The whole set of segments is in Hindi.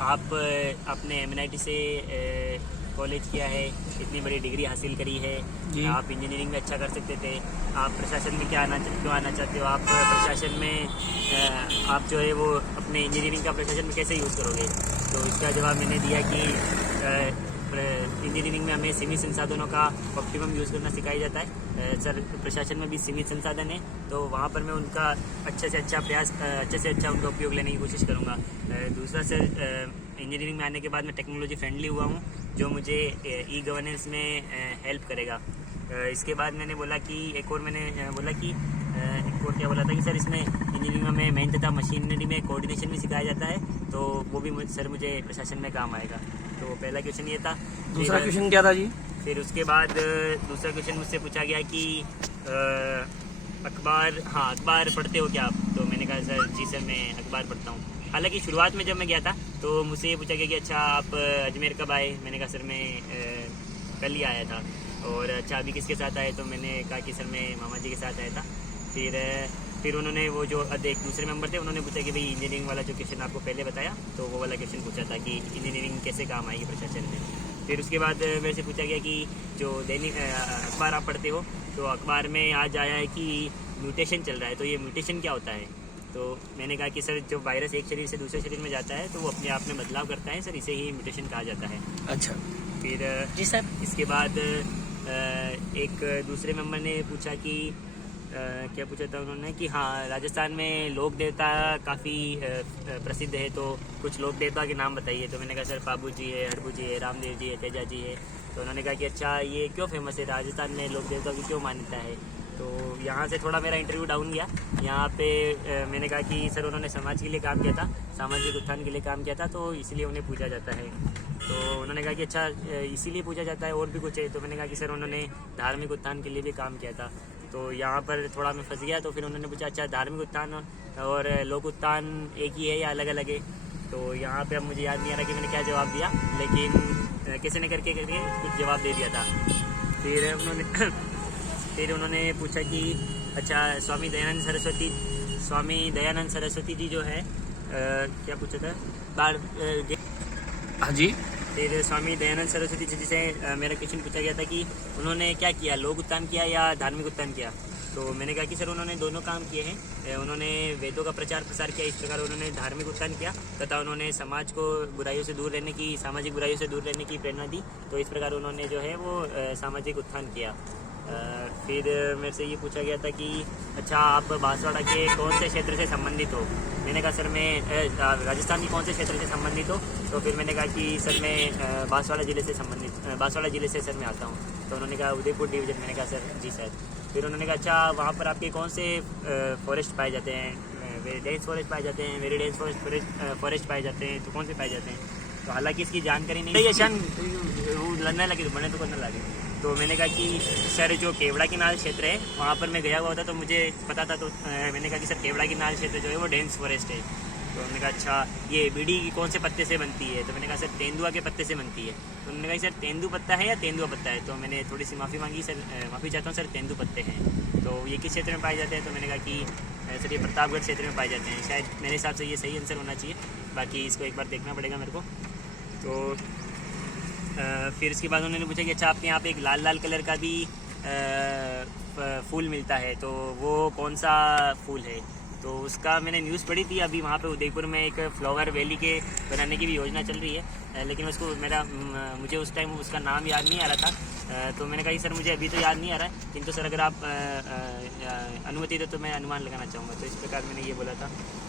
आप आपने MNIT से कॉलेज किया है, इतनी बड़ी डिग्री हासिल करी है, आप इंजीनियरिंग में अच्छा कर सकते थे, आप प्रशासन में क्यों आना चाहते हो? आप प्रशासन में आप जो है वो अपने इंजीनियरिंग का प्रशासन में कैसे यूज़ करोगे? तो इसका जवाब मैंने दिया कि इंजीनियरिंग में हमें सीमित संसाधनों का ऑप्टिमम यूज़ करना सिखाया जाता है। सर प्रशासन में भी सीमित संसाधन है, तो वहाँ पर मैं उनका अच्छे से अच्छा उनका उपयोग लेने की कोशिश करूँगा। दूसरा सर, इंजीनियरिंग में आने के बाद मैं टेक्नोलॉजी फ्रेंडली हुआ हूँ, जो मुझे ई गवर्नेंस में हेल्प करेगा। इसके बाद मैंने बोला कि एक और क्या बोला था कि सर इसमें इंजीनियरिंग में मैन तथा मशीनरी में कोऑर्डिनेशन भी सिखाया जाता है, तो वो भी सर मुझे प्रशासन में काम आएगा। तो पहला क्वेश्चन ये था। दूसरा क्वेश्चन क्या था जी? फिर उसके बाद दूसरा क्वेश्चन मुझसे पूछा गया कि अखबार पढ़ते हो क्या आप? तो मैंने कहा सर जी सर मैं अखबार पढ़ता हूँ। हालांकि शुरुआत में जब मैं गया था तो मुझसे ये पूछा गया कि अच्छा आप अजमेर कब आए? मैंने कहा सर मैं कल ही आया था। और अच्छा अभी किसके साथ आए? तो मैंने कहा कि सर मैं मामा जी के साथ आया था। फिर उन्होंने वो जो एक दूसरे मेंबर थे उन्होंने पूछा कि भाई इंजीनियरिंग वाला जो क्वेश्चन आपको पहले बताया, तो वो वाला क्वेश्चन पूछा था कि इंजीनियरिंग कैसे काम आएगी प्रशासन में। फिर उसके बाद मेरे से पूछा गया कि जो दैनिक अखबार आप पढ़ते हो, तो अखबार में आज आया है कि म्यूटेशन चल रहा है, तो ये म्यूटेशन क्या होता है? तो मैंने कहा कि सर जो वायरस एक शरीर से दूसरे शरीर में जाता है तो वो अपने आप में बदलाव करता है सर, इसे ही म्यूटेशन कहा जाता है। अच्छा फिर जी सर। इसके बाद एक दूसरे मेंबर ने पूछा कि क्या पूछा था उन्होंने कि हाँ राजस्थान में लोक देवता काफ़ी प्रसिद्ध है, तो कुछ लोक देवता के नाम बताइए। तो मैंने कहा सर पाबू जी है, हड़बू जी है, रामदेव जी है, तेजा जी है। तो उन्होंने कहा कि अच्छा ये क्यों फेमस है, राजस्थान में लोक देवता की क्यों मान्यता है? तो यहाँ से थोड़ा मेरा इंटरव्यू डाउन गया। यहाँ पे मैंने कहा कि सर उन्होंने समाज के लिए काम किया था, सामाजिक उत्थान के लिए काम किया था, तो इसीलिए उन्हें पूछा जाता है। तो उन्होंने कहा कि अच्छा इसीलिए पूछा जाता है, और भी कुछ है? तो मैंने कहा कि सर उन्होंने धार्मिक उत्थान के लिए भी काम किया था। तो यहाँ पर थोड़ा मैं फंस गया। तो फिर उन्होंने पूछा अच्छा धार्मिक उत्थान और लोक उत्थान एक ही है या अलग अलग है? तो यहाँ पे अब मुझे याद नहीं आ रहा कि मैंने क्या जवाब दिया, लेकिन कैसे न करके कुछ जवाब दे दिया था। फिर उन्होंने पूछा कि अच्छा स्वामी दयानंद सरस्वती जी जो है क्या पूछा था हाँ जी। फिर स्वामी दयानंद सरस्वती जी से मेरा क्वेश्चन पूछा गया था कि उन्होंने क्या किया, लोक उत्थान किया या धार्मिक उत्थान किया? तो मैंने कहा कि सर उन्होंने दोनों काम किए हैं। उन्होंने वेदों का प्रचार प्रसार किया, इस प्रकार उन्होंने धार्मिक उत्थान किया, तथा उन्होंने समाज को सामाजिक बुराइयों से दूर रहने की प्रेरणा दी। तो इस प्रकार उन्होंने जो है वो सामाजिक उत्थान किया। फिर मेरे से ये पूछा गया था कि अच्छा आप बांसवाड़ा के कौन से क्षेत्र से संबंधित हो? मैंने कहा सर मैं राजस्थान के कौन से क्षेत्र से संबंधित हो? तो फिर मैंने कहा कि सर मैं बांसवाड़ा जिले से सर मैं आता हूँ। तो उन्होंने कहा उदयपुर डिवीज़न। मैंने कहा सर जी सर। फिर उन्होंने कहा अच्छा वहाँ पर आपके कौन से फॉरेस्ट पाए जाते हैं? वेरी डेंस फॉरेस्ट पाए जाते हैं, वेरी डेंस फॉरेस्ट पाए जाते हैं, तो कौन से पाए जाते हैं? तो हालांकि इसकी जानकारी नहीं है, शान लड़ने लगे तो बने तो करने लगे। तो मैंने कहा कि सर जो केवड़ा की नाल क्षेत्र है वहाँ पर मैं गया हुआ था, तो मुझे पता था। तो मैंने कहा कि सर केवड़ा की नाल क्षेत्र जो है वो डेंस फॉरेस्ट है। तो उन्होंने कहा अच्छा ये बीड़ी कौन से पत्ते से बनती है? तो मैंने कहा सर तेंदुआ के पत्ते से बनती है। तो उन्होंने कहा सर तेंदु पत्ता है या तेंदुआ पत्ता है? तो मैंने थोड़ी सी माफ़ी मांगी, सर माफ़ी चाहता हूँ सर तेंदु पत्ते हैं। तो ये किस क्षेत्र में पाए जाते हैं? तो मैंने कहा कि सर ये प्रतापगढ़ क्षेत्र में पाए जाते हैं। शायद मेरे हिसाब से ये सही आंसर होना चाहिए, बाकी इसको एक बार देखना पड़ेगा मेरे को। तो फिर इसके बाद उन्होंने पूछा कि अच्छा आपके यहाँ पे एक लाल लाल कलर का भी फूल मिलता है, तो वो कौन सा फूल है? तो उसका मैंने न्यूज़ पढ़ी थी, अभी वहाँ पे उदयपुर में एक फ्लावर वैली के बनाने की भी योजना चल रही है, लेकिन मुझे उस टाइम उसका नाम याद नहीं आ रहा था। तो मैंने कहा कि सर मुझे अभी तो याद नहीं आ रहा है, किंतु सर अगर आप अनुमति दो तो मैं अनुमान लगाना चाहूँगा। तो इस प्रकार मैंने ये बोला था।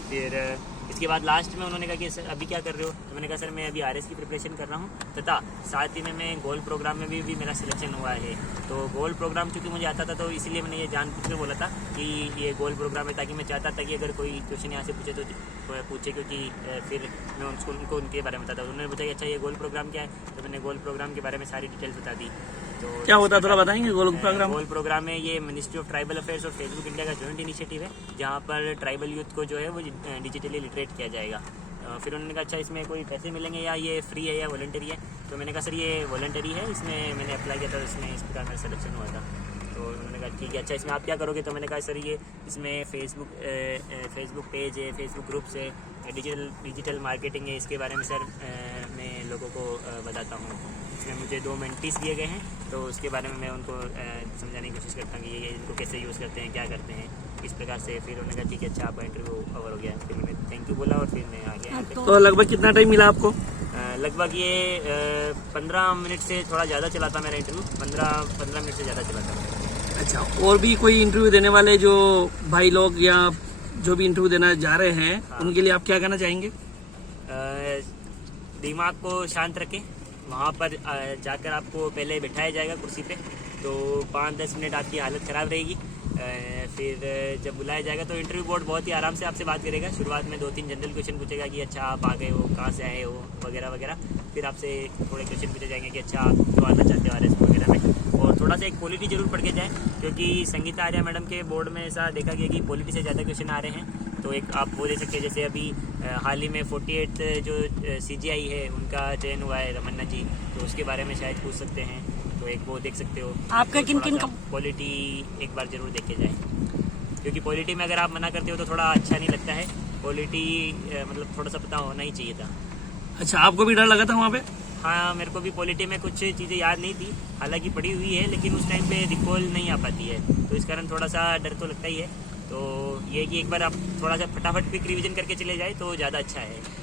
फिर इसके बाद लास्ट में उन्होंने कहा कि सर अभी क्या कर रहे हो? तो मैंने कहा सर मैं अभी RS की प्रिपरेशन कर रहा हूँ, तथा साथ ही में मैं गोल्ड प्रोग्राम में भी मेरा सिलेक्शन हुआ है। तो गोल्ड प्रोग्राम चूँकि मुझे आता था, तो इसीलिए मैंने ये जानबूझ के बोला था कि ये गोल्ड प्रोग्राम है, ताकि मैं चाहता था कि अगर कोई क्वेश्चन यहाँ से पूछे तो पूछे, क्योंकि फिर मैं उनको उनके बारे में बताता। उन्होंने पूछा कि अच्छा ये गोल्ड प्रोग्राम क्या है? तो मैंने गोल्ड प्रोग्राम के बारे में सारी डिटेल्स बता दी। तो क्या होता है थोड़ा बताएंगे गोल्ड प्रोग्राम? गोल्ड प्रोग्राम में ये मिनिस्ट्री ऑफ ट्राइबल अफेयर्स और फेसबुक इंडिया का जॉइंट इनिशिएटिव है, जहाँ पर ट्राइबल यूथ को जो है वो डिजिटली लिटरेट किया जाएगा। फिर उन्होंने कहा अच्छा इसमें कोई पैसे मिलेंगे या ये फ्री है या वॉलंटरी है? तो मैंने कहा सर ये वॉलंटरी है, इसमें मैंने अप्लाई किया था, इसमें इस प्रकार मेरा सिलेक्शन हुआ था। तो उन्होंने कहा ठीक है, अच्छा इसमें आप क्या करोगे? तो मैंने कहा सर ये इसमें फेसबुक पेज है, फेसबुक ग्रुप्स है, डिजिटल मार्केटिंग है, इसके बारे में सर मैं लोगों को बताता हूँ। इसमें मुझे 2 मेंटीज दिए गए हैं, तो उसके बारे में मैं उनको समझाने की कोशिश करता हूँ कि ये इनको कैसे यूज़ करते हैं, क्या करते हैं, इस प्रकार से। फिर उन्होंने कहा ठीक है, अच्छा आपका इंटरव्यू कवर हो गया। फिर मैंने थैंक यू बोला और फिर मैं आ गया। तो लगभग कितना टाइम मिला आपको? लगभग ये 15 मिनट से थोड़ा ज़्यादा चला था मेरा इंटरव्यू, 15 मिनट से ज़्यादा चला था। अच्छा, और भी कोई इंटरव्यू देने वाले जो भाई लोग या जो भी इंटरव्यू देना जा रहे हैं, उनके लिए आप क्या कहना चाहेंगे? दिमाग को शांत रखें। वहाँ पर जाकर आपको पहले बिठाया जाएगा कुर्सी पे, तो 5-10 मिनट आपकी हालत ख़राब रहेगी। फिर जब बुलाया जाएगा तो इंटरव्यू बोर्ड बहुत ही आराम से आपसे बात करेगा। शुरुआत में 2-3 जनरल क्वेश्चन पूछेगा कि अच्छा आप आ गए हो, कहाँ से आए हो, वगैरह वगैरह। फिर आपसे थोड़े क्वेश्चन पूछे जाएंगे कि अच्छा आप क्यों आना चाहते हो RS वगैरह में। और थोड़ा सा एक पॉलिटी जरूर पढ़ के जाए, क्योंकि संगीता आर्या मैडम के बोर्ड में ऐसा देखा गया कि पॉलिटी से ज़्यादा क्वेश्चन आ रहे हैं। तो एक आप वो दे सकते हैं, जैसे अभी हाल ही में 48 जो CGI है उनका चयन हुआ है, रमन्ना जी, तो उसके बारे में शायद पूछ सकते हैं। तो एक वो देख सकते हो। आपका किन पॉलिटी एक बार जरूर देख के जाए, क्योंकि पॉलिटी में अगर आप मना करते हो तो थोड़ा अच्छा नहीं लगता है। पॉलिटी मतलब थोड़ा सा पता होना ही चाहिए था। अच्छा, आपको भी डर लगा था वहाँ पे? हाँ, मेरे को भी पॉलिटी में कुछ चीज़ें याद नहीं थी, हालांकि पढ़ी हुई है, लेकिन उस टाइम पे रिकॉल नहीं आ पाती है, तो इस कारण थोड़ा सा डर तो लगता ही है। तो ये कि एक बार आप थोड़ा सा फटाफट क्विक रिवीजन करके चले जाए तो ज़्यादा अच्छा है।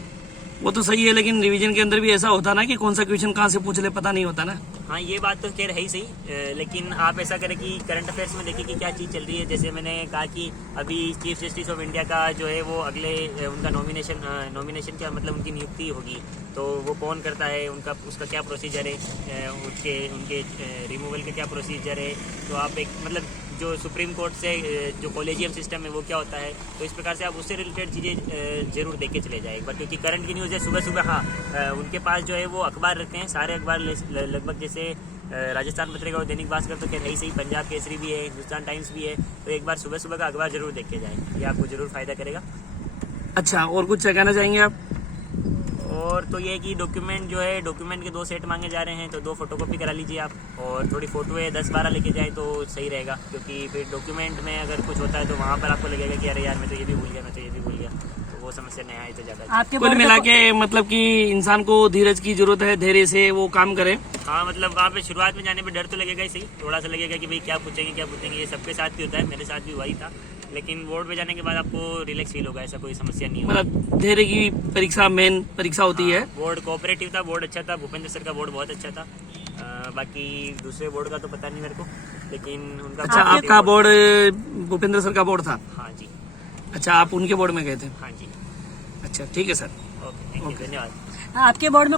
वो तो सही है, लेकिन रिवीजन के अंदर भी ऐसा होता ना कि कौन सा क्वेश्चन कहाँ से पूछ ले, पता नहीं होता ना। हाँ, ये बात तो खैर है ही सही, लेकिन आप ऐसा करें कि करंट अफेयर्स में देखिए कि क्या चीज़ चल रही है। जैसे मैंने कहा कि अभी चीफ जस्टिस ऑफ इंडिया का जो है वो अगले उनका नॉमिनेशन क्या मतलब उनकी नियुक्ति होगी, तो वो कौन करता है, उनका उसका क्या प्रोसीजर है, उनके रिमूवल का क्या प्रोसीजर है। तो आप एक मतलब जो सुप्रीम कोर्ट से जो कॉलेजियम सिस्टम है वो क्या होता है, तो इस प्रकार से आप उससे रिलेटेड चीज़ें जरूर देख के चले जाए एक बार। क्योंकि करंट की न्यूज़ है सुबह सुबह, हाँ उनके पास जो है वो अखबार रखते हैं, सारे अखबार लगभग, जैसे राजस्थान पत्रिका और दैनिक भास्कर तो क्या है ही सही, पंजाब केसरी भी है, हिंदुस्तान टाइम्स भी है। तो एक बार सुबह सुबह का अखबार जरूर देख के जाए, ये आपको जरूर फायदा करेगा। अच्छा, और कुछ कहना चाहेंगे आप? और तो ये है कि डॉक्यूमेंट जो है, डॉक्यूमेंट के 2 सेट मांगे जा रहे हैं, तो 2 फोटोकॉपी करा लीजिए आप, और थोड़ी फोटो है 10-12 लेके जाए तो सही रहेगा। क्योंकि फिर डॉक्यूमेंट में अगर कुछ होता है तो वहाँ पर आपको लगेगा कि अरे यार मैं तो ये भी भूल गया, मैं तो ये भी भूल गया, तो वो समस्या नहीं आए तो ज़्यादा। कुल मिला के मतलब कि इंसान को धीरज की जरूरत है, धैर्य से वो काम करे। हाँ, मतलब वहाँ पे शुरुआत में जाने पे डर तो लगेगा ही सही, थोड़ा सा लगेगा कि भाई क्या पूछेंगे, ये सबके साथ भी होता है, मेरे साथ भी हुआ ही था। लेकिन बोर्ड पे जाने के बाद आपको रिलैक्स फील होगा, ऐसा कोई समस्या नहीं होगा। मतलब धैर्य की परीक्षा मेन परीक्षा होती है। बोर्ड कोऑपरेटिव था, बोर्ड अच्छा था, भूपेंद्र सर का बोर्ड बहुत अच्छा था। बाकी दूसरे बोर्ड का तो पता नहीं मेरे को, लेकिन उनका। अच्छा, आपका बोर्ड भूपेंद्र सर का बोर्ड था? हाँ जी। अच्छा, आप उनके बोर्ड में गए थे? हाँ जी। अच्छा, ठीक है सर। ओके, थैंक यू, धन्यवाद। आपके बोर्ड में